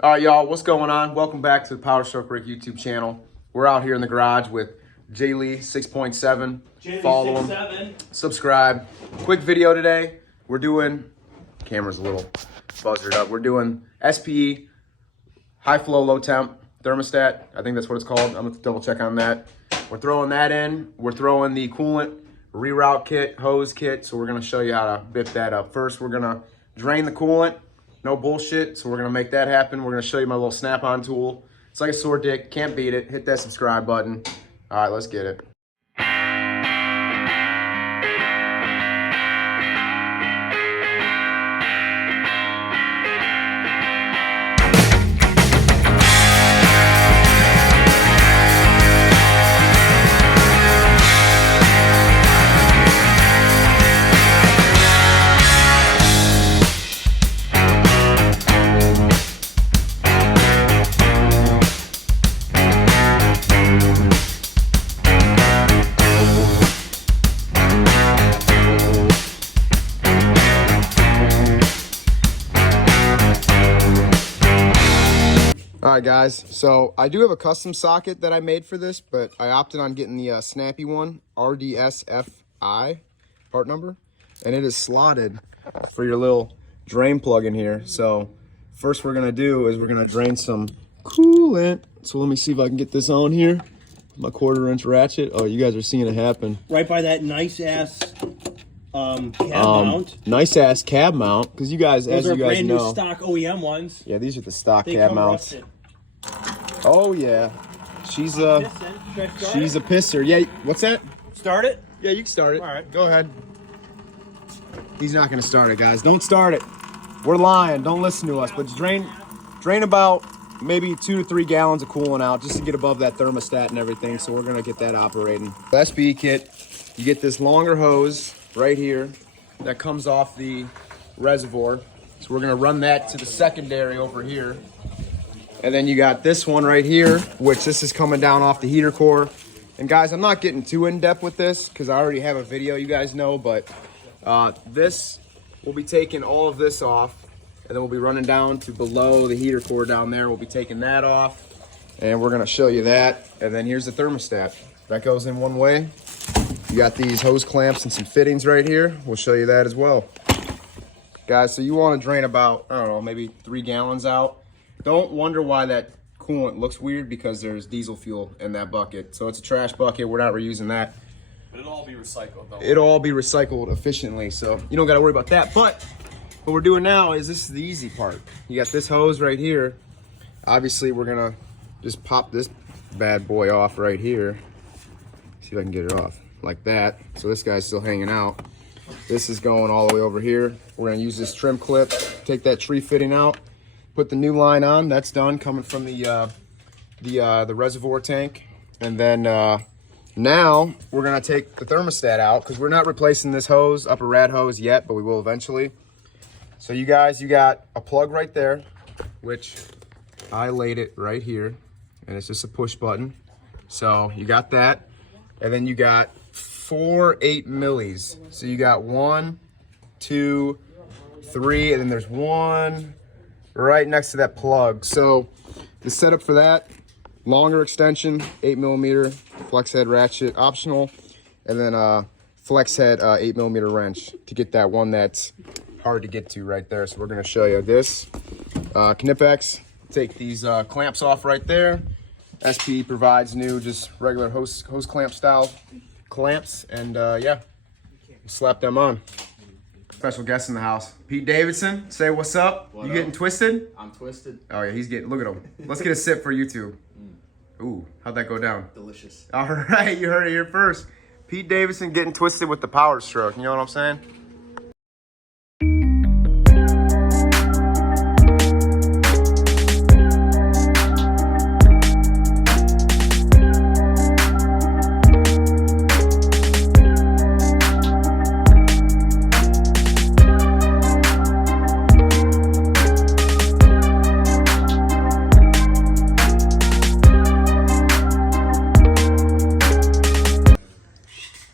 All right, y'all, what's going on? Welcome back to the Powerstroke YouTube channel. We're out here in the garage with J Lee 6.7. Follow him, subscribe. Quick video today. We're doing, camera's a little buzzered up. We're doing SPE, high flow, low temp, thermostat. I think that's what it's called. I'm gonna double check on that. We're throwing that in. We're throwing the coolant reroute kit, hose kit. So we're gonna show you how to bip that up. First, we're gonna drain the coolant. No bullshit, so we're gonna make that happen. We're gonna show you my little snap-on tool. It's like a sore dick, can't beat it. Hit that subscribe button. All right, let's get it. All right, guys, so I do have a custom socket that I made for this, but I opted on getting the snappy one, RDSFI part number, and it is slotted for your little drain plug in here. So first we're gonna do is we're gonna drain some coolant. So let me see if I can get this on here. My 1/4-inch ratchet. Oh, you guys are seeing it happen. Right by that nice ass cab mount. Nice ass cab mount, because you guys, Those as are you guys brand know, new stock OEM ones. Yeah, these are the stock They cab come mounts. rusted. Oh yeah, she's a pisser. Yeah, what's that? Start it? Yeah, you can start it. All right. Go ahead. He's not gonna start it, guys. Don't start it. We're lying. Don't listen to us. But drain about maybe 2 to 3 gallons of coolant out just to get above that thermostat and everything. So we're gonna get that operating. The SPE kit, you get this longer hose right here that comes off the reservoir. So we're gonna run that to the secondary over here. And then you got this one right here, which this is coming down off the heater core. And guys, I'm not getting too in depth with this because I already have a video, you guys know, but this, we'll be taking all of this off, and then we'll be running down to below the heater core down there. We'll be taking that off, and we're gonna show you that. And then here's the thermostat. That goes in one way. You got these hose clamps and some fittings right here. We'll show you that as well. Guys, so you wanna drain about, I don't know, maybe 3 gallons out. Don't wonder why that coolant looks weird, because there's diesel fuel in that bucket. So it's a trash bucket. We're not reusing that. But it'll all be recycled though. It'll all be recycled efficiently, so you don't got to worry about that. But what we're doing now is, this is the easy part. You got this hose right here. Obviously, we're going to just pop this bad boy off right here. See if I can get it off like that. So this guy's still hanging out. This is going all the way over here. We're going to use this trim clip, take that tree fitting out. Put the new line on. That's done, coming from the reservoir tank. And then now we're gonna take the thermostat out, because we're not replacing this hose, upper rad hose, yet, but we will eventually. So you guys, you got a plug right there, which I laid it right here, and it's just a push button. So you got that, and then you got 4 8 millis. So you got 1, 2, 3, and then there's 1 right next to that plug. So the setup for that, longer extension, 8mm flex head ratchet optional, and then flex head 8mm wrench to get that one that's hard to get to right there. So we're gonna show you this. Knipex, take these clamps off right there. SPE provides new, just regular hose clamp style clamps, and yeah, slap them on. Special guest in the house, Pete Davidson. Say what's up. You getting twisted? I'm twisted. Oh yeah, he's getting. Look at him. Let's get a sip for YouTube. Ooh, how'd that go down? Delicious. All right, you heard it here first. Pete Davidson getting twisted with the Powerstroke. You know what I'm saying?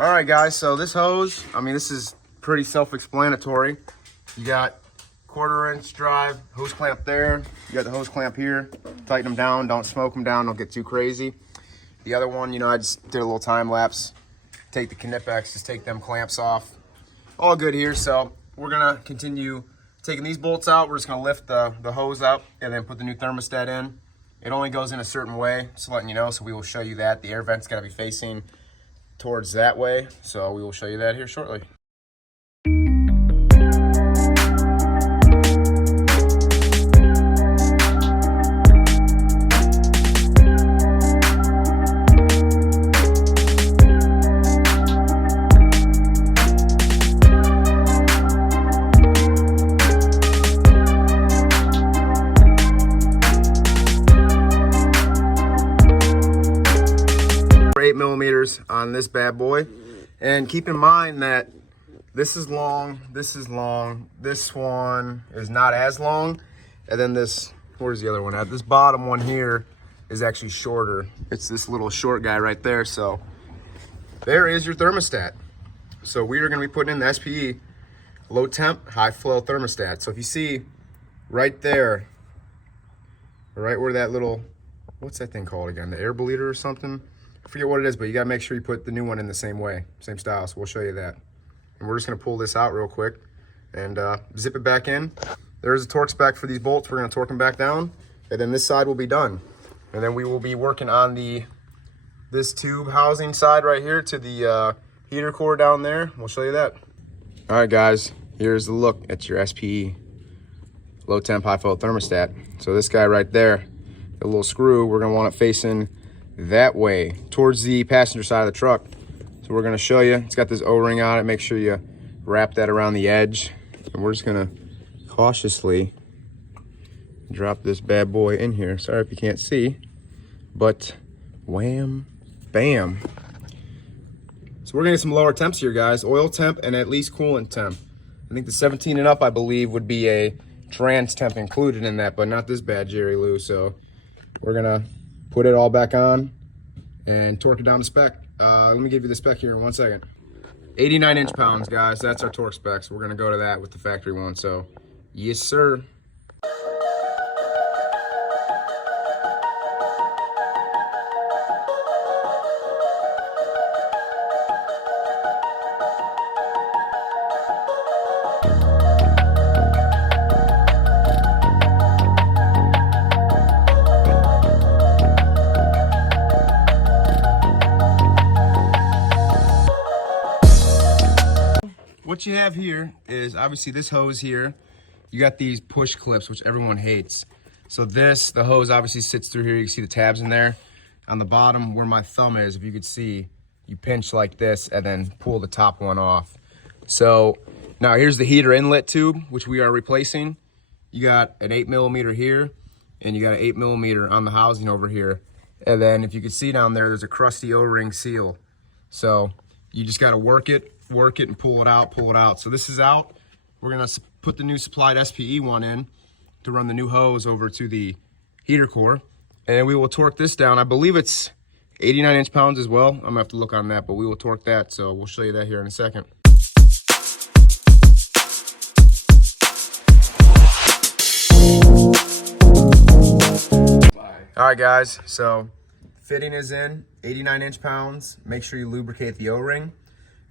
All right, guys, so this hose, I mean, this is pretty self-explanatory. You got 1/4" drive, hose clamp there. You got the hose clamp here. Tighten them down, don't smoke them down, don't get too crazy. The other one, you know, I just did a little time lapse. Take the Knipex, just take them clamps off. All good here, so we're gonna continue taking these bolts out. We're just gonna lift the hose up and then put the new thermostat in. It only goes in a certain way, just letting you know, so we will show you that. The air vent's gotta be facing towards that way, so we will show you that here shortly. On this bad boy, and keep in mind that this is long, this is long, this one is not as long, and then this, where's the other one at? This bottom one here is actually shorter. It's this little short guy right there. So there is your thermostat. So we are going to be putting in the SPE low temp high flow thermostat. So if you see right there, right where that little, what's that thing called again, the air bleeder or something, I forget what it is, but you gotta make sure you put the new one in the same way, same style, so we'll show you that. And we're just gonna pull this out real quick and zip it back in. There's a torque spec for these bolts. We're gonna torque them back down, and then this side will be done. And then we will be working on this tube housing side right here to the heater core down there. We'll show you that. All right, guys, here's the look at your SPE low temp high flow thermostat. So this guy right there, the little screw, we're gonna want it facing that way towards the passenger side of the truck. So we're going to show you, it's got this O-ring on it. Make sure you wrap that around the edge, and we're just going to cautiously drop this bad boy in here. Sorry if you can't see, but wham, bam. So we're going to get some lower temps here, guys. Oil temp and at least coolant temp. I think the 17 and up, I believe, would be a trans temp included in that, but not this bad Jerry Lou. So we're going to put it all back on and torque it down to spec. Let me give you the spec here in 1 second. 89 inch-pounds, guys. That's our torque spec. So we're going to go to that with the factory one. So, yes, sir. What you have here is obviously this hose here. You got these push clips, which everyone hates. So this, the hose obviously sits through here. You can see the tabs in there. On the bottom where my thumb is, if you could see, you pinch like this and then pull the top one off. So now here's the heater inlet tube, which we are replacing. You got an 8mm here, and you got an 8mm on the housing over here. And then if you can see down there, there's a crusty O-ring seal. So you just got to work it and pull it out. So this is out. We're gonna put the new supplied SPE one in to run the new hose over to the heater core, and we will torque this down. I believe it's 89 inch-pounds as well. I'm gonna have to look on that, but we will torque that, so we'll show you that here in a second. All right, guys, so fitting is in, 89 inch-pounds. Make sure you lubricate the O-ring.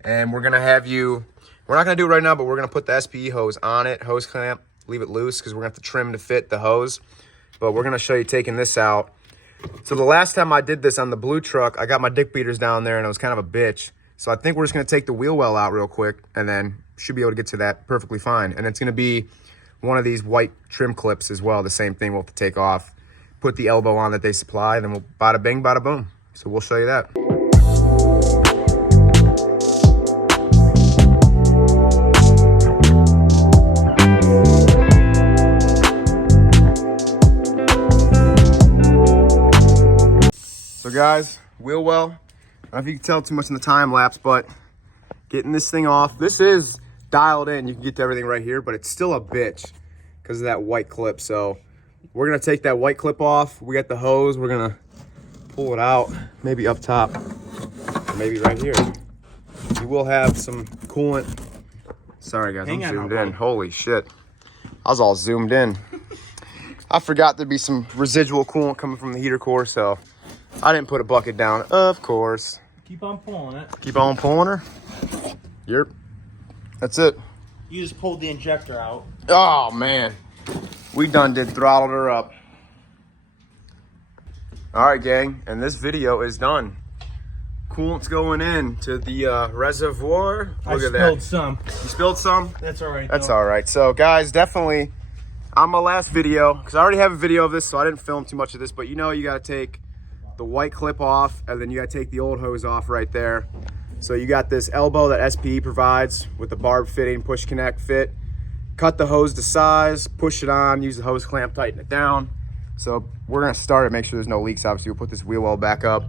And we're gonna have you, we're not gonna do it right now, but we're gonna put the SPE hose on it, hose clamp, leave it loose because we're gonna have to trim to fit the hose. But we're gonna show you taking this out. So the last time I did this on the blue truck, I got my dick beaters down there and it was kind of a bitch. So I think we're just gonna take the wheel well out real quick and then should be able to get to that perfectly fine. And it's gonna be one of these white trim clips as well, the same thing we'll have to take off. Put the elbow on that they supply, then we'll bada bing, bada boom. So we'll show you that. So guys, wheel well. I don't know if you can tell too much in the time lapse, but getting this thing off. This is dialed in. You can get to everything right here, but it's still a bitch because of that white clip. So we're gonna take that white clip off. We got the hose. We're gonna pull it out, maybe up top, or maybe right here. You will have some coolant. Sorry guys, I'm zoomed in. Holy shit. I was all zoomed in. I forgot there'd be some residual coolant coming from the heater core, so I didn't put a bucket down, of course. Keep on pulling it. Keep on pulling her. Yep. That's it. You just pulled the injector out. Oh, man. We done throttled her up. All right, gang, and this video is done. Coolant's going in to the reservoir. Look at that. I spilled some. You spilled some? That's all right. That's all right. So, guys, definitely on my last video, because I already have a video of this, so I didn't film too much of this, but you know you got to take the white clip off, and then you got to take the old hose off right there. So you got this elbow that SPE provides with the barb fitting, push connect fit. Cut the hose to size, push it on, use the hose clamp, tighten it down. So we're gonna start it, make sure there's no leaks. Obviously, we'll put this wheel well back up.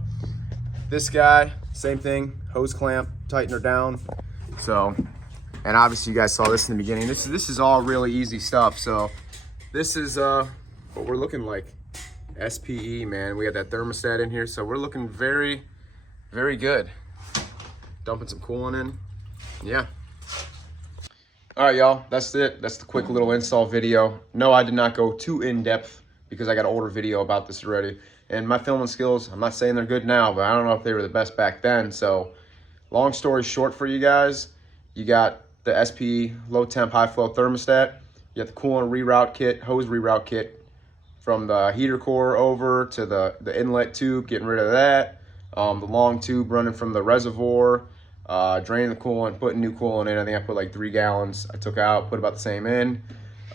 This guy, same thing, hose clamp, tighten her down. So, and obviously you guys saw this in the beginning. This is all really easy stuff. So this is what we're looking like. SPE, man. We got that thermostat in here, so we're looking very, very good. Dumping some coolant in. Yeah. All right, y'all. That's it. That's the quick little install video. No, I did not go too in-depth because I got an older video about this already. And my filming skills, I'm not saying they're good now, but I don't know if they were the best back then. So long story short for you guys, you got the SPE low temp, high flow thermostat. You got the coolant reroute kit, hose reroute kit from the heater core over to the inlet tube, getting rid of that. The long tube running from the reservoir, draining the coolant, putting new coolant in. I think I put like 3 gallons. I took out, put about the same in.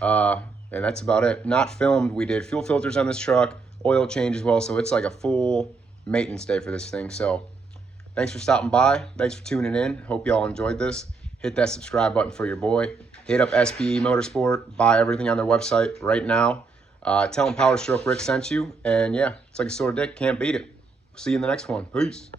And that's about it. Not filmed. We did fuel filters on this truck, oil change as well. So it's like a full maintenance day for this thing. So thanks for stopping by. Thanks for tuning in. Hope y'all enjoyed this. Hit that subscribe button for your boy. Hit up SPE Motorsport. Buy everything on their website right now. Tell them Powerstroke Rick sent you. And yeah, it's like a sore dick. Can't beat it. See you in the next one. Peace.